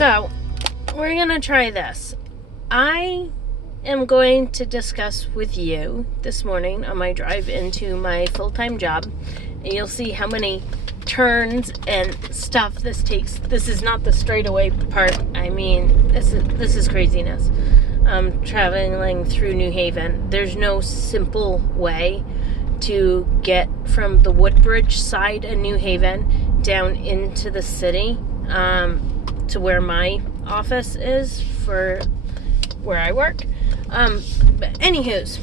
So, we're going to try this. I am going to discuss with you this morning on my drive into my full-time job, and you'll see how many turns and stuff this takes. This is not the straightaway part. I mean, this is craziness. Traveling through New Haven. There's no simple way to get from the Woodbridge side of New Haven down into the city, to where my office is for where I work. But anywho's,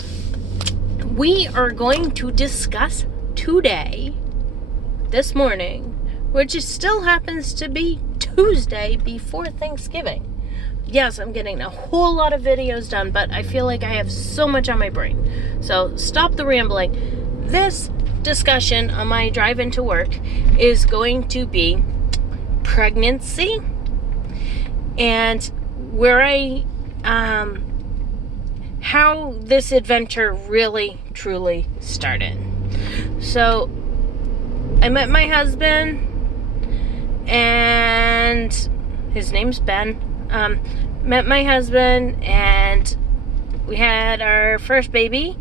we are going to discuss today, this morning, which still happens to be Tuesday before Thanksgiving. Yes, I'm getting a whole lot of videos done, but I feel like I have so much on my brain. So stop the rambling. This discussion on my drive into work is going to be pregnancy and where how this adventure really, truly started. So, I met my husband, and his name's Ben. Met my husband, and we had our first baby,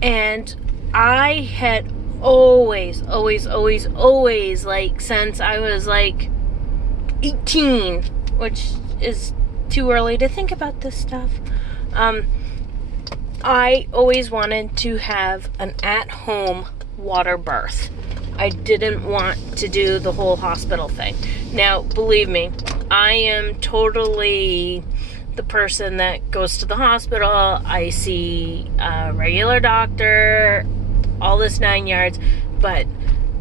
and I had always, like, since I was, like, 18, which is too early to think about this stuff, I always wanted to have an at-home water birth. I didn't want to do the whole hospital thing. Now, believe me, I am totally the person that goes to the hospital. I see a regular doctor, all this 9 yards, but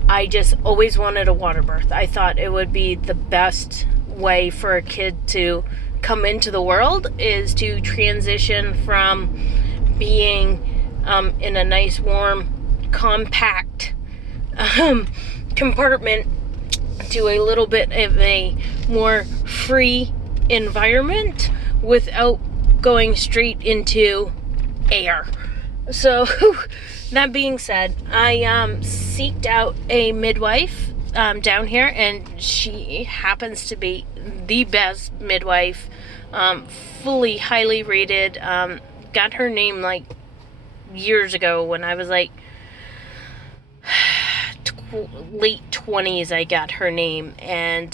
I just always wanted a water birth. I thought it would be the best way for a kid to come into the world, is to transition from being in a nice, warm, compact compartment to a little bit of a more free environment without going straight into air. So, that being said, I seeked out a midwife down here, and she happens to be the best midwife, fully highly rated. Got her name like years ago when I was like late 20s. I got her name, and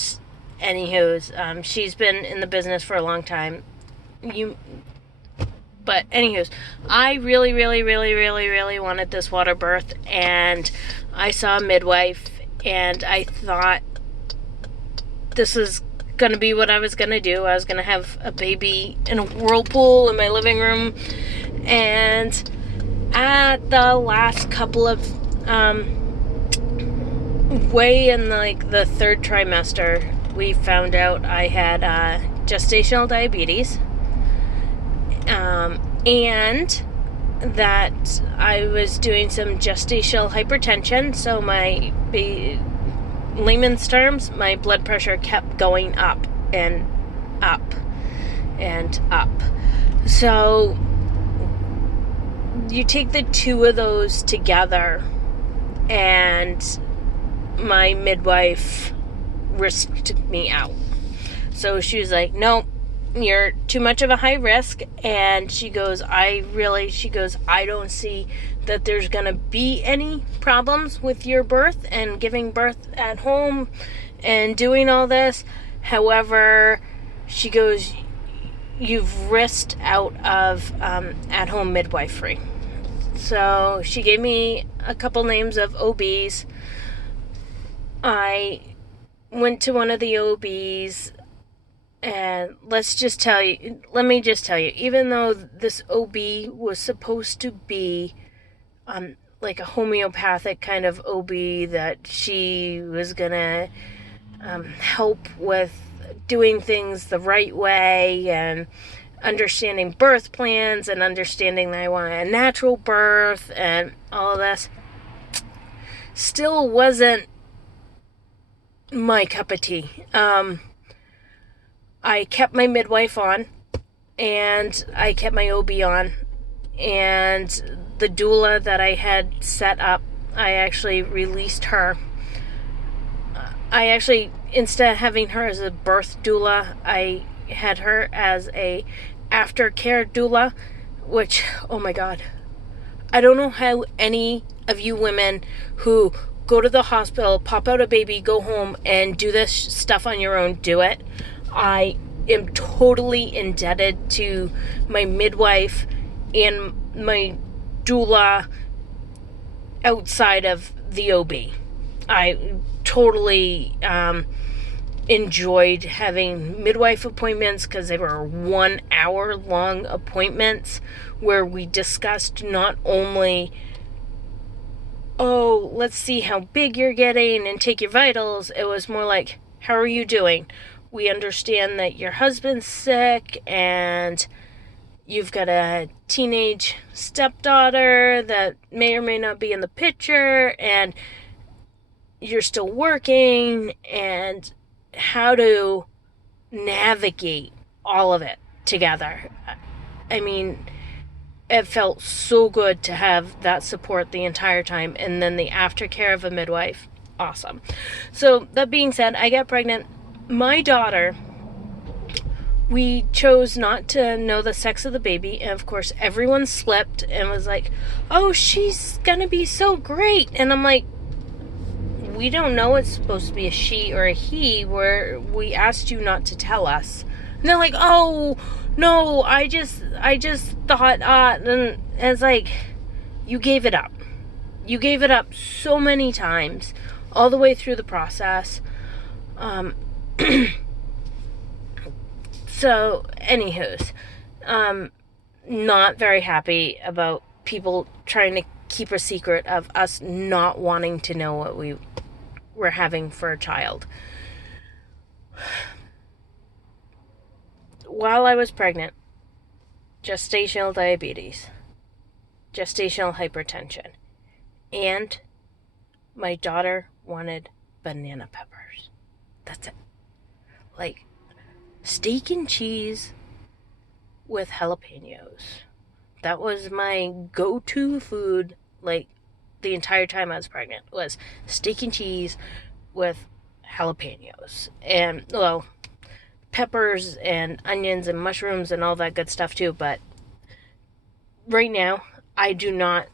anywho's, she's been in the business for a long time. But anywho's, I really wanted this water birth, and I saw a midwife, and I thought this is going to be what I was going to do. I was going to have a baby in a whirlpool in my living room, and at the last couple of, way in like the third trimester, we found out I had gestational diabetes, and that I was doing some gestational hypertension. So my layman's terms, my blood pressure kept going up and up and up. So you take the two of those together, and my midwife risked me out. So she was like, "Nope, you're too much of a high risk." And she goes, I don't see that there's going to be any problems with your birth and giving birth at home and doing all this. However, she goes, you've risked out of at-home midwifery. So she gave me a couple names of OBs. I went to one of the OBs, and let me just tell you, even though this OB was supposed to be like a homeopathic kind of OB, that she was gonna help with doing things the right way and understanding birth plans and understanding that I wanted a natural birth and all of this, still wasn't my cup of tea. I kept my midwife on, and I kept my OB on, and the doula that I had set up, I actually released her I actually, instead of having her as a birth doula, I had her as a aftercare doula, which, oh my God, I don't know how any of you women who go to the hospital, pop out a baby, go home, and do this stuff on your own, do it. I am totally indebted to my midwife and my doula outside of the OB. I totally enjoyed having midwife appointments because they were 1 hour long appointments where we discussed not only, oh, let's see how big you're getting and take your vitals. It was more like, how are you doing? We understand that your husband's sick and you've got a teenage stepdaughter that may or may not be in the picture, and you're still working, and how to navigate all of it together. I mean, it felt so good to have that support the entire time, and then the aftercare of a midwife, awesome. So that being said, I got pregnant. My daughter, we chose not to know the sex of the baby, and of course everyone slipped and was like, oh, she's gonna be so great. And I'm like, we don't know it's supposed to be a she or a he, where we asked you not to tell us. And they're like, oh no, I just thought, and it's like, you gave it up. You gave it up so many times, all the way through the process. So, anywho's, not very happy about people trying to keep a secret of us not wanting to know what we were having for a child. While I was pregnant, gestational diabetes, gestational hypertension, and my daughter wanted banana peppers. That's it. Like, steak and cheese with jalapenos. That was my go-to food, like, the entire time I was pregnant, was steak and cheese with jalapenos. And, well, peppers and onions and mushrooms and all that good stuff too, but right now, I do not,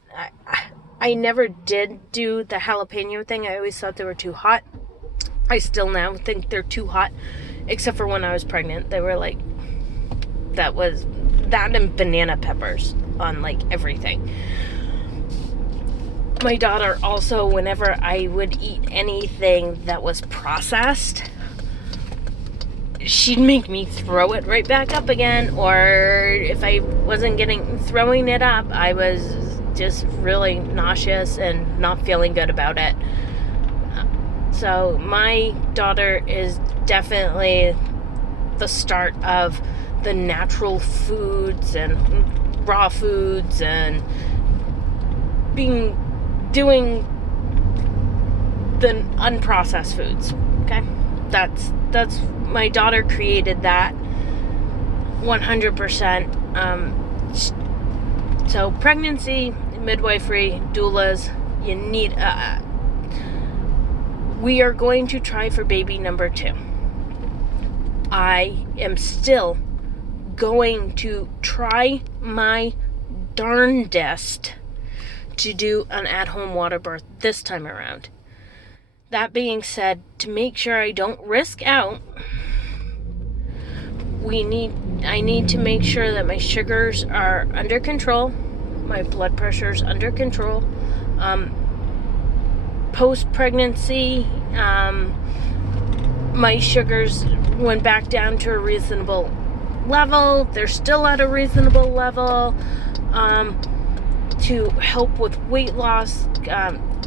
I never did do the jalapeno thing. I always thought they were too hot. I still now think they're too hot, except for when I was pregnant. They were like, that and banana peppers on like everything. My daughter also, whenever I would eat anything that was processed, she'd make me throw it right back up again, or if I wasn't throwing it up, I was just really nauseous and not feeling good about it. So my daughter is definitely the start of the natural foods and raw foods and doing the unprocessed foods. Okay, that's my daughter created that 100%. So pregnancy, midwifery, doulas, you need. We are going to try for baby number 2. I am still going to try my darndest to do an at-home water birth this time around. That being said, to make sure I don't risk out, I need to make sure that my sugars are under control, my blood pressure's under control. Post-pregnancy, my sugars went back down to a reasonable level. They're still at a reasonable level. To help with weight loss,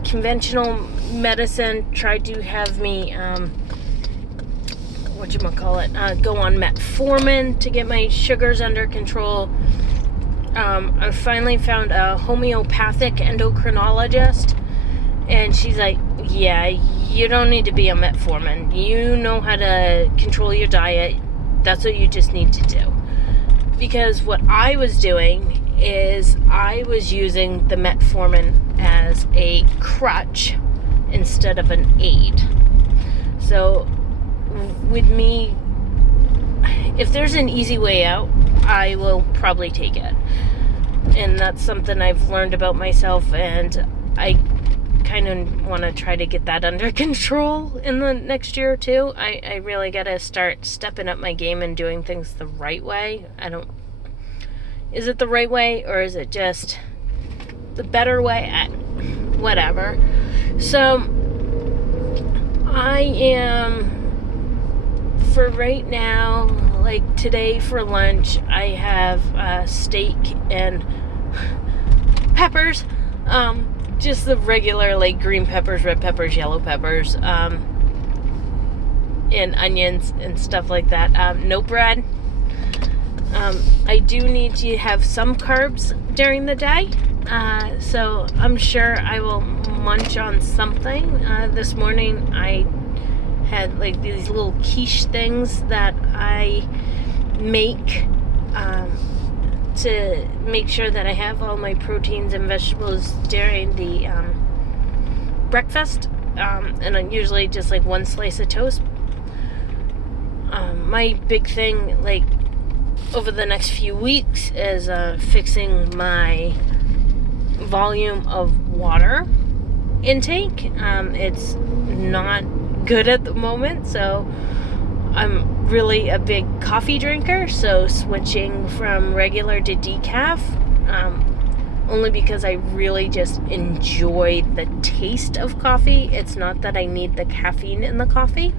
conventional medicine tried to have me, go on metformin to get my sugars under control. I finally found a homeopathic endocrinologist, and she's like, yeah, you don't need to be on metformin. You know how to control your diet. That's what you just need to do. Because what I was doing is I was using the metformin as a crutch instead of an aid. So with me, if there's an easy way out, I will probably take it. And that's something I've learned about myself, and I kind of want to try to get that under control in the next year or two. I really got to start stepping up my game and doing things the right way. Is it the right way, or is it just the better way? Whatever. So I am, for right now, like today for lunch, I have steak and peppers. Just the regular, like, green peppers, red peppers, yellow peppers, and onions and stuff like that. No bread. I do need to have some carbs during the day, so I'm sure I will munch on something. This morning I had, like, these little quiche things that I make to make sure that I have all my proteins and vegetables during the breakfast, and I usually just like one slice of toast. My big thing, like, over the next few weeks is fixing my volume of water intake. It's not good at the moment, so I'm really a big coffee drinker, so switching from regular to decaf, only because I really just enjoy the taste of coffee. It's not that I need the caffeine in the coffee.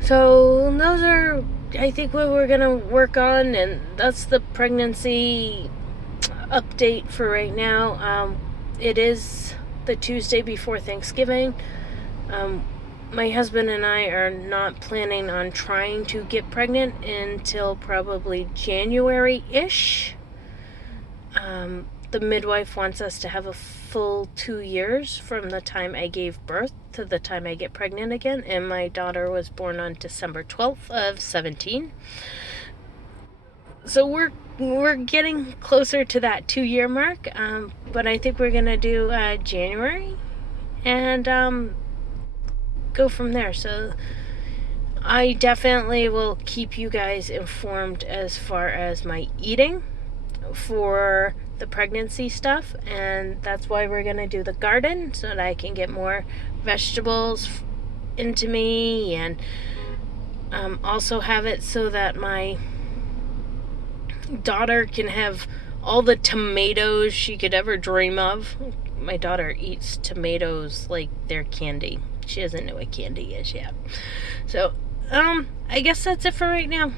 So those are, I think, what we're gonna work on, and that's the pregnancy update for right now. It is the Tuesday before Thanksgiving. My husband and I are not planning on trying to get pregnant until probably January-ish. The midwife wants us to have a full 2 years from the time I gave birth to the time I get pregnant again, and my daughter was born on December 12th of 17. So we're getting closer to that 2-year mark, but I think we're gonna do January, and go from there. So I definitely will keep you guys informed as far as my eating for the pregnancy stuff, and that's why we're gonna do the garden, so that I can get more vegetables into me, and also have it so that my daughter can have all the tomatoes she could ever dream of. My daughter eats tomatoes like they're candy. She doesn't know what candy is yet. So, I guess that's it for right now.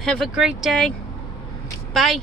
Have a great day. Bye.